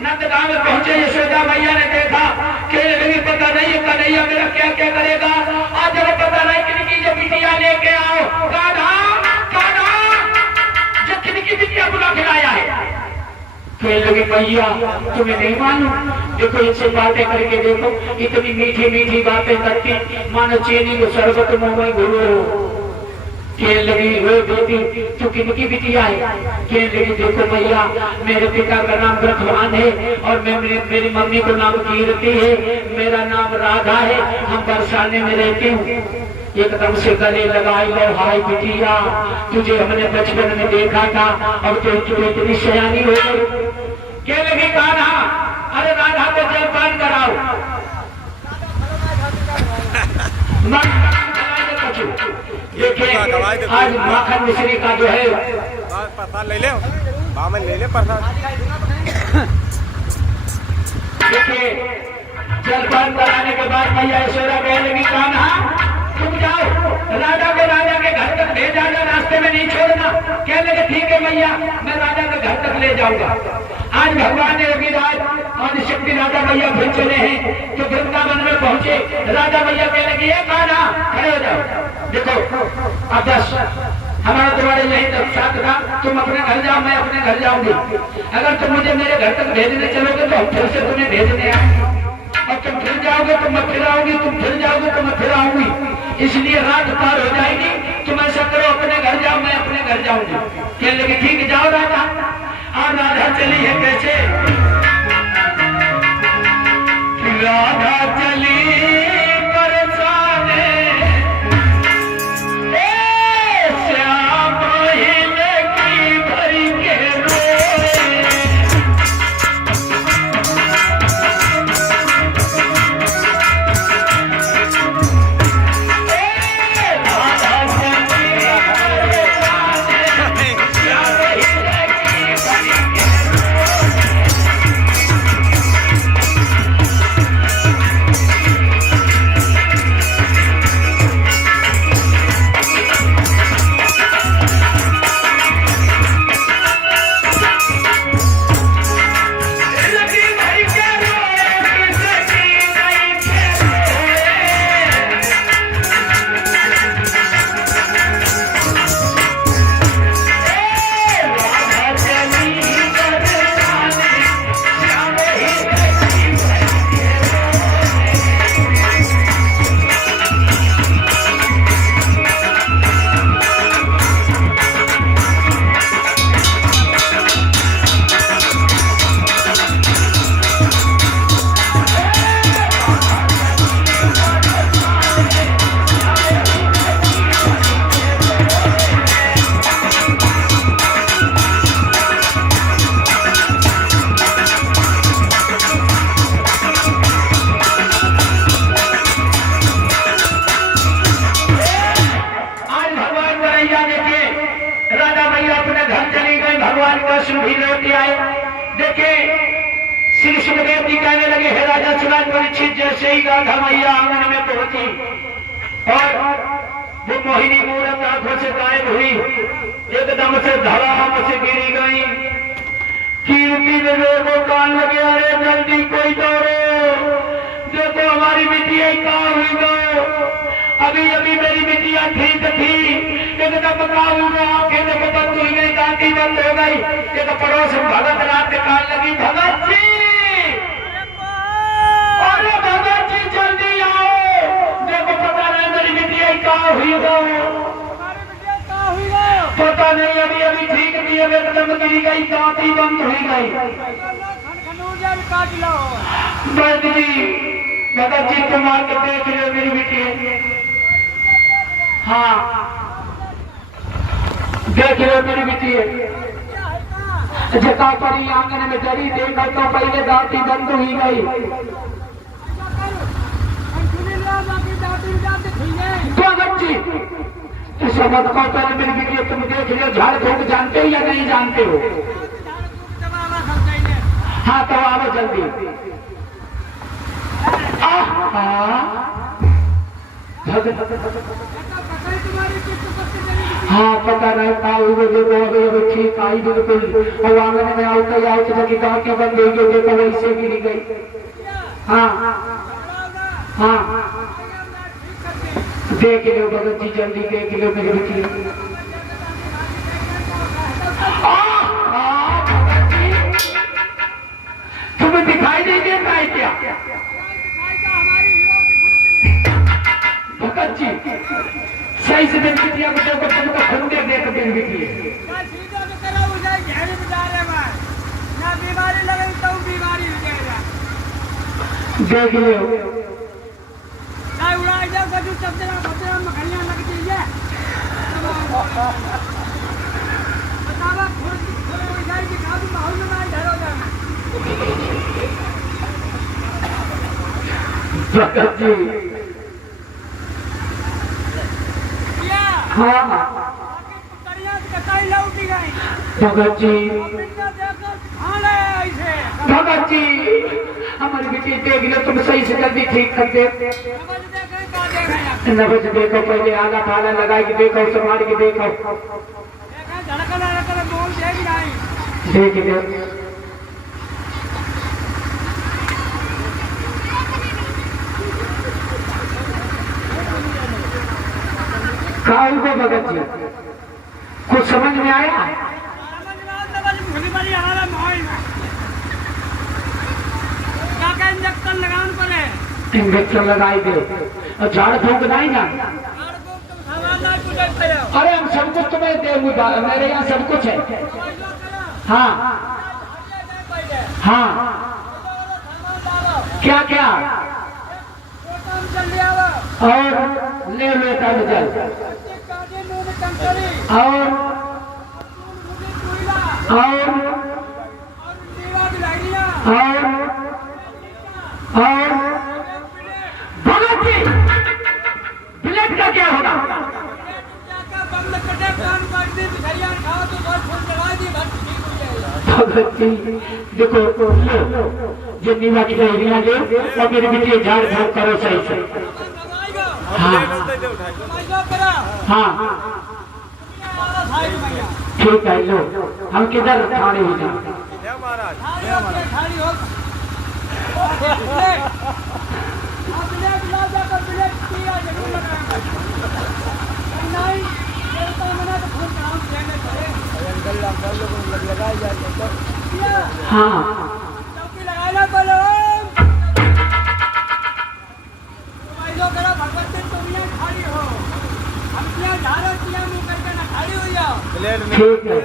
नंदगांव में पहुंचे, यशोदा मैया ने देखा, कहने लगी पता नहीं है कन्हैया मेरा क्या क्या करेगा, आज जब पता नहीं किनकी जो बिटिया लेके आओ, कान्हा कान्हा जो किनकी बिटिया बुला के लाया है। कहने लगी मैया तुम्हें नहीं मालूम, देखो इनसे बातें करके देखो, इतनी मीठी मीठी बातें करती मानो चीनी को शरबत मुंह में घुलो। कहने लगी वे बेटी तू किनकी बिटिया है? कहने लगी देखो मैया मेरे पिता का नाम ब्रह्मान है और मेरी मम्मी को नाम कीर्ति है, मेरा नाम राधा है, हम बरसाने में रहती हूँ। एकदम से गले लगाई लो, हाय बिटिया तुझे हमने बचपन में देखा था, अब तो तू इतनी सयानी हो गई। कहने लगी कान्हा अरे राधा को जलपान कराओ। देखिए आज माखन मिश्री का जो है प्रसाद ले ले, बामन ले ले प्रसाद। देखिए जलपान कराने के बाद मैया यशोदा कहने लगी कान्हा तुम जाओ, राजा के घर तक ले जाना, रास्ते में नहीं छोड़ना। कहने लगे ठीक है मैया मैं राजा के घर तक ले जाऊंगा। आज भगवान ने रविराज और शक्ति राजा मैया फिर चले हैं तो वृंदावन में पहुंचे। राजा मैया कहने लगी कान्हा खड़े हो जाओ, देखो अब बस हमारा तुम्हारे यही तक साथ था, तुम अपने घर जाओ मैं अपने घर जाऊंगी। अगर तुम मुझे मेरे घर तक भेजने चलोगे तो हम फिर से तुम्हें भेजने आएंगे, और तुम फिर जाओगे तो मैं फिर आऊंगी, तुम फिर जाओगे तो मैं फिर आऊंगी, इसलिए रात पार हो जाएगी। तुम ऐसा करो अपने घर जाओ मैं अपने घर जाऊंगी। कहने लगे ठीक जाओ राजा। और राधा चली है कैसे, राधा चली जैसे ही राधा मैया आंगन में पहुंची और वो मोहिनी मूरत आंखों से गायब हुई, एकदम से धड़ाम से गिरी गई। कीर्ति में लोगों कान लगे अरे जल्दी कोई दौड़ो, देखो हमारी बिटिया कहाँ हुई गो, अभी अभी मेरी बिटिया ठीक थी, एकदम काबू में आंखें देखो बंद हो गई, दांती बंद हो गई। एक पड़ोस में भगत रात कान लगी, भगत जी अरे भगत जी जल्दी आओ, देखो पता नहीं मेरी बिटिया कहाँ हुई गो, पता नहीं अभी अभी ठीक थी, अब एकदम गिरी गई, दांती बंद हुई गई। भगत जी तुम आके देख लो मेरी बिटिया, हाँ देख लो मेरी बिटिया। जगह परी आंगन में डरी, देखा तो पहले दांती बंद हुई गई। भगत जी इस वक्त को पहले मेरी बिटिया तुम देख लो, झाड़ फूक जानते हो या नहीं जानते हो? हाँ तो आओ जल्दी। हाँ पता नहीं का हुए देखो ठीक आई बिल्कुल और आंगन में आउट जगह गाँव के बंद हो गई देखो वैसे गिरी गई। हाँ हाँ देख लो भगत जी जल्दी देख लो मेरे बेटी। तुम्हें दिखाई नहीं देता है क्या भगत जी? सही से मेरी बिटिया को देखो तुमको खुंदे देख मेरी बिटिया बीमारी लगे तो बीमारी हो जाएगा। देख लो उड़ा जाओ कभी चपचरा मखलियां लगती है बतावा थोड़ी जाएगी काफी माहौल में ना डरो जाना। भगत जी हाँ भगत जी भगत जी हमारी बेटी देख लो तुम सही से जल्दी ठीक कर दे। नबज देखो पहले आला फाला लगा के देखो संभाल के देखो देख लो काऊ को भगत जी कुछ समझ में आया? इंजेक्शन लगाई दे और झाड़ फूक नहीं ना। अरे हम सब कुछ तुम्हें देंगे मेरे यहाँ सब कुछ है। हाँ हाँ क्या क्या और ले लेता जल और भगत जी ब्लेड का क्या होगा? भगत जी देखो जो नीवा की डायरिया ले और मेरे बेटे झाड़ फूक करो सही से। हाँ हाँ ठीक है लो हम किधर थाने हो जाए हाँ लगाना बोलो भगवत तुम यहाँ खाली हो हम क्या झाड़ो किया मुँह करके ना खाली हो जाओ। ठीक है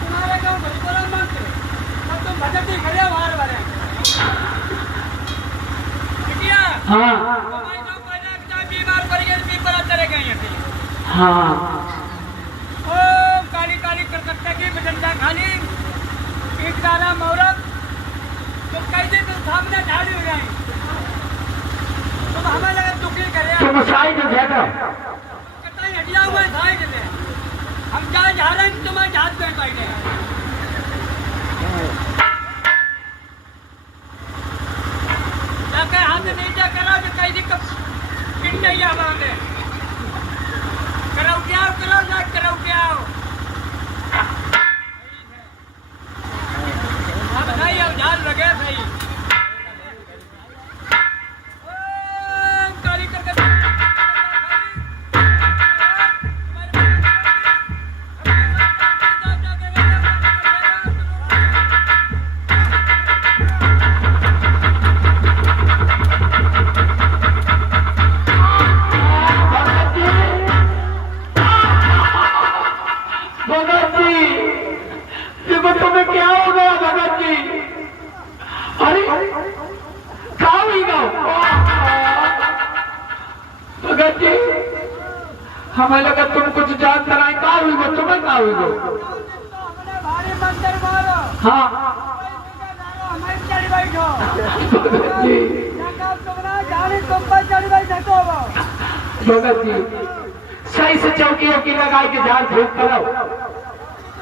तुम्हारे गाँव भजपुरा मंत्र तब तुम भजती खड़े बाहर भरे हाँ बीमार पड़ गए पीपर चले गए हाँ काली काली करकट्टा की बजंदा खाली ईट डाला मुहूर्त तुम कैसे तुम सामने झाड़ी हो जाए तुम हमें लगा दुखी करे तुम साइड बैठो कतई हटिया हुआ साइड में हम जहाँ जा रहे हैं तुम्हारे हाथ पे बैठे जाके हाथ नीचे करा तो कैदी कब पिंड नहीं आवाज़ कराओ क्या करो ना कराओ क्या अब नहीं अब ध्यान लगे सही काली करके भगत जी देखो तुम्हें क्या हो गया भगत जी? अरे क्या हुई भगत जी हमें लगा तुम कुछ जान कराए क्या हुई वो तुम्हें क्या हुई वो? भारी मंदिर मारो हाँ हमें चढ़ बैठो भगत जी तुम पर चढ़ बैठो भगत जी सही से चौकी वौकी लगा के झाड़ फूक करो।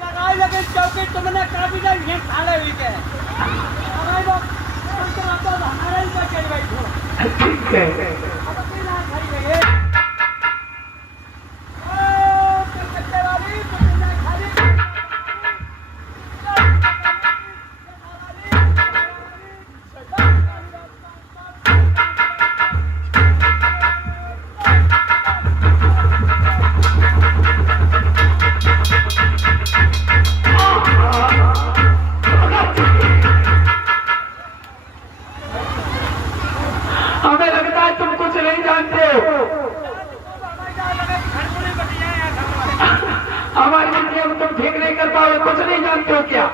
लगा भाई लेकिन चौकी तुमने काफी देर ये खाले हुई के हमारे लोग तो हमारे ही बचे बैठो ठीक है अब अपनी लाइन खड़ी गई है ओ कलकत्ते वाली तुमने खाली हमें लगता है तुम कुछ नहीं जानते हो हमारी बिटिया को तुम ठीक नहीं कर पाओगे कुछ नहीं जानते हो क्या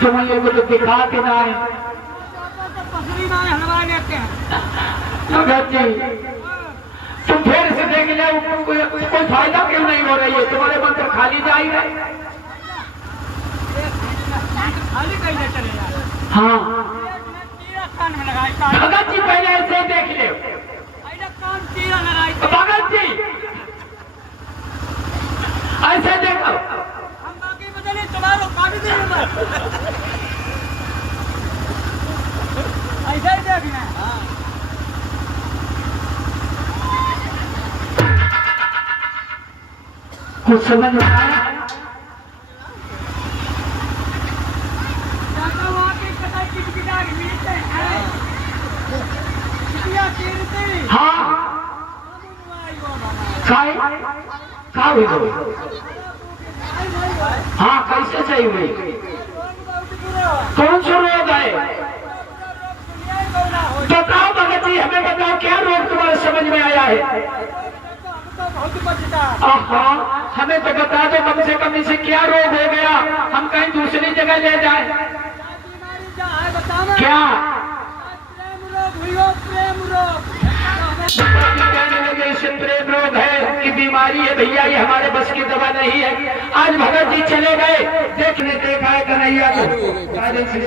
तुम लोग तो दिखा के ना भगत जी तुम फिर से देख ले कोई फायदा क्यों नहीं हो रही है तुम्हारे मंत्र खाली जा ही रहे खाली कहीं चले यार हाँ कान में लगाई कान भगत जी पहले ऐसे देख ले कान तीरा लगाई भगत जी ऐसे देखो हम बाकी पता नहीं तुम्हारा काफी देर में ऐसा ही देखना है कुछ समझ में आया हाँ हुई हाँ कैसे सही हुई कौन सा रोग है बताओ भगत जी हमें बताओ क्या रोग तुम्हारे समझ में आया है हमें तो बता दो कम से कम इसे क्या रोग हो गया हम कहीं दूसरी जगह ले जाए क्या कहने लगे इसे प्रेम रोग है कि बीमारी है भैया ये हमारे बस की दवा नहीं है आज भगत जी चले गए देखा है कन्हैया को